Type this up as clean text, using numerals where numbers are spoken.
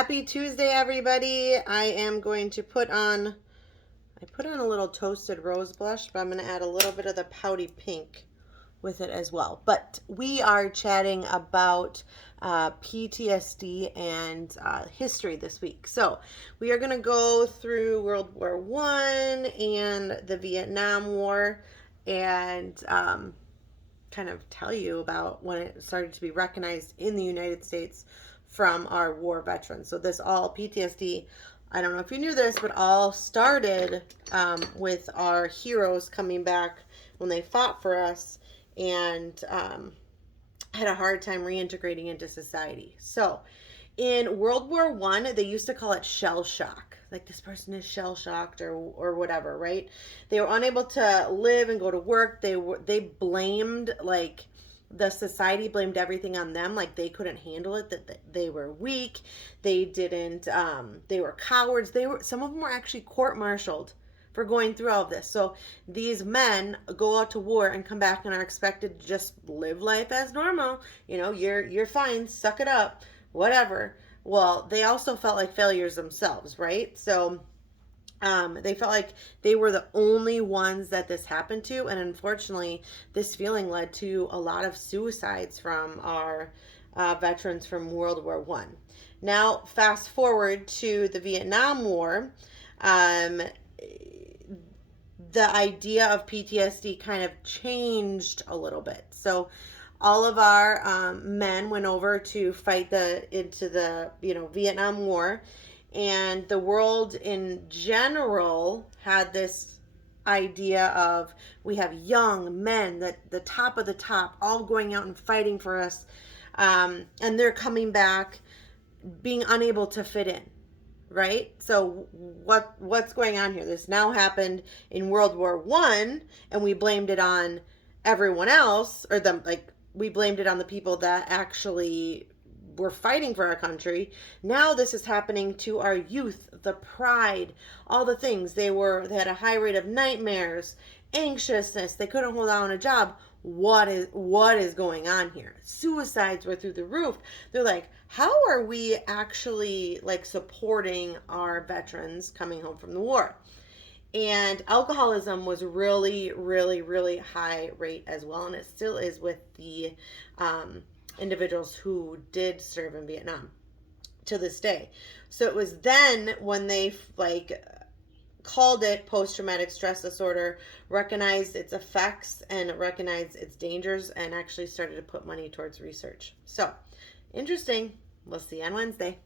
Happy Tuesday, everybody. I am going to I put on a little toasted rose blush, but I'm going to add a little bit of the pouty pink with it as well. But we are chatting about PTSD and history this week. So we are going to go through World War One and the Vietnam War and kind of tell you about when it started to be recognized in the United States from our war veterans. So this all PTSD, I don't know if you knew this, but all started with our heroes coming back when they fought for us and had a hard time reintegrating into society. So in World War One, they used to call it shell shock. Like this person is shell shocked or whatever, right? They were unable to live and go to work. They blamed like the society blamed everything on them, like they couldn't handle it, that they were weak, they didn't they were cowards. Some of them were actually court-martialed for going through all of this. So these men go out to war and come back and are expected to just live life as normal. You're fine, suck it up, whatever. Well, they also felt like failures themselves, right? So they felt like they were the only ones that this happened to, and unfortunately, this feeling led to a lot of suicides from our veterans from World War One. Now, fast forward to the Vietnam War. The idea of PTSD kind of changed a little bit. So all of our men went over to fight into the Vietnam War, and the world in general had this idea of we have young men, that the top of the top, all going out and fighting for us, and they're coming back being unable to fit in, right? So what's going on here? This now happened in World War One, and we blamed it on everyone else, or them, like we blamed it on the people that actually were fighting for our country. Now this is happening to our youth, the pride, all the things. They had a high rate of nightmares, anxiousness, they couldn't hold on a job. What is going on here? Suicides were through the roof. They're like, how are we actually like supporting our veterans coming home from the war? And alcoholism was really, really, really high rate as well, and it still is with the individuals who did serve in Vietnam to this day. So it was then when they called it post-traumatic stress disorder, recognized its effects and recognized its dangers, and actually started to put money towards research. So interesting. We'll see you on Wednesday.